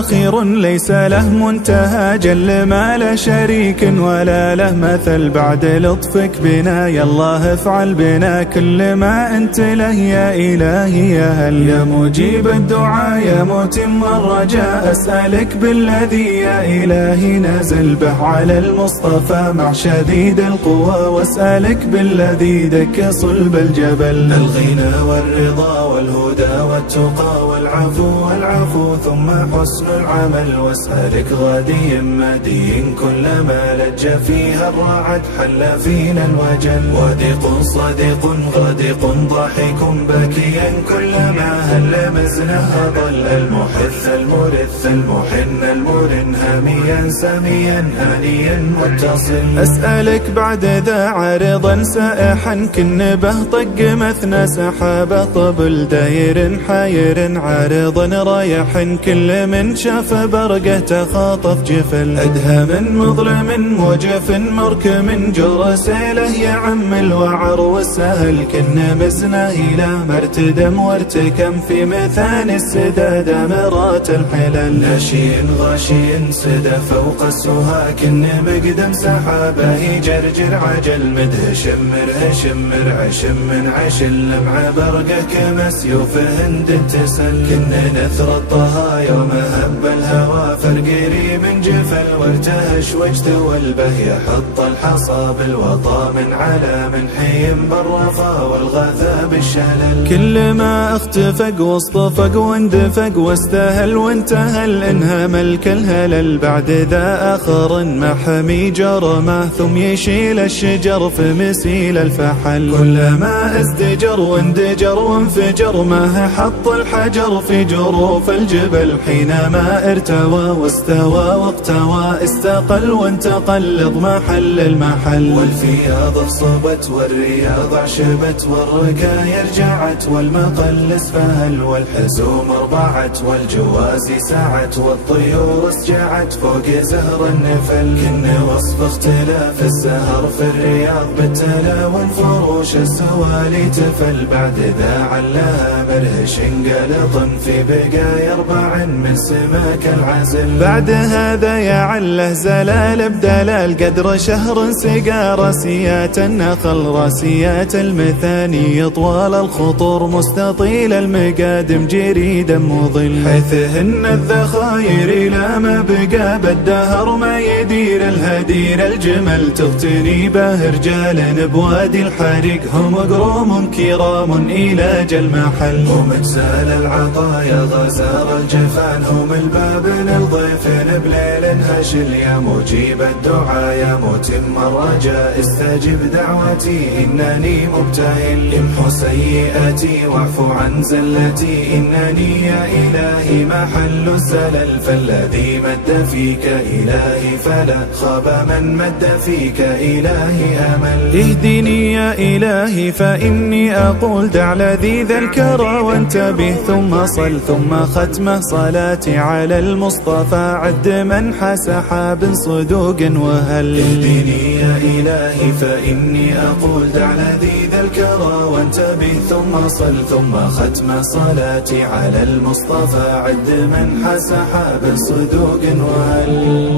أخير ليس له منتهى، جل ما لا شريك ولا له مثل، بعد لطفك بنا يا الله افعل بنا كل ما أنت له يا إلهي يا هل. يا مجيب الدعاء يا متم الرجاء، أسألك بالذي يا إلهي نزل به على المصطفى مع شديد القوى، واسألك بالذي دك صلب الجبل، الغنى والرضا والهدى والتقى والعفو ثم حسن العمل، واسألك غادي مدي كلما لج فيها الرعد حل فينا الوجل، وادق صديق غادق ضاحك باكيا كلما هل مزنها ظل، المحث المرث المحن المرن هاميا ساميا هانيا متصل. أسألك بعد ذا عارضا سائحا كنبه طق مثنى سحابه، طبل داير حاير عارضا رايح كل من شاف برقه تخاطف جفل، أدهى من مظلم موجف مركم جر سيله يعم الوعر والسهل، كن مزنا إلى مرتدم وارتكم في مثال السداد مرات الحلل، ناشي غاشي سدى فوق السها كن مقدم سحابه جرجر عجل، مدهش شمر عشم من عشل لمع برقه كمسيوف هند تسل، كن نثر الطها يوم هب الهوى فرقري من جفل، وارتهش واجتوى البه يحط الحصى بالوطا من على من حيم بالرفا والغثى بالشلل، كل ما اختفق واصطفق واندفق واستهل وانتهل انهام الكلهلل، بعد ذا اخر محمي جرمه ثم يشيل الشجر في مسيل الفحل، كلما ازدجر واندجر وانفجر ما حط الحجر في جروف الجبل، حينما ارتوى واستوى واقتوى استقل وانتقل اضمحل المحل، والفياض اخصبت والرياض عشبت والركايا رجعت والمقل اسفهل، والحزوم اربعت والجوازي سعت والطيور اسجعت فوق زهر النفل، كن وصف اختلاف السهر في الرياض بالتلا والفروش السوالي تفل، بعد ذا علاها مرهش انقلط في بقايا اربع من سماك العزل، بعد هذا يا عله زلال بدلال قدر شهر سقى راسيات النخل، راسيات المثاني طوال الخطور مستطيل المقادم جريدا مظل، حيثهن الذخاير الى ما بقى بالدهر ما يدير الهدير الجمل، تغتني به رجال بوادي الحريق هم قروم كرام الى جل محل، هم اجزال العطايا غزار الجفان هم الباب للضيف بليل هشل، يا مجيب الدعاء يا متم الرجاء استجب دعوتي انني مبتهل، امحو سيئاتي واعفو عن زلتي انني يا الهي محل الزلل، فالذي مد فيك الهي فلا خاب من مد فيك الهي امل، اهدني يا الهي فاني اقول دع لذيذ الكرى وانتبه ثم صل ثم ختمه صلاتي على المصطفى عد من حسحاب صدوق وهل، اهدني يا إلهي فإني أقول دع لذيذ الكرى وانتبه ثم صل ثم ختم صلاتي على المصطفى عد من حسحاب صدوق وهل.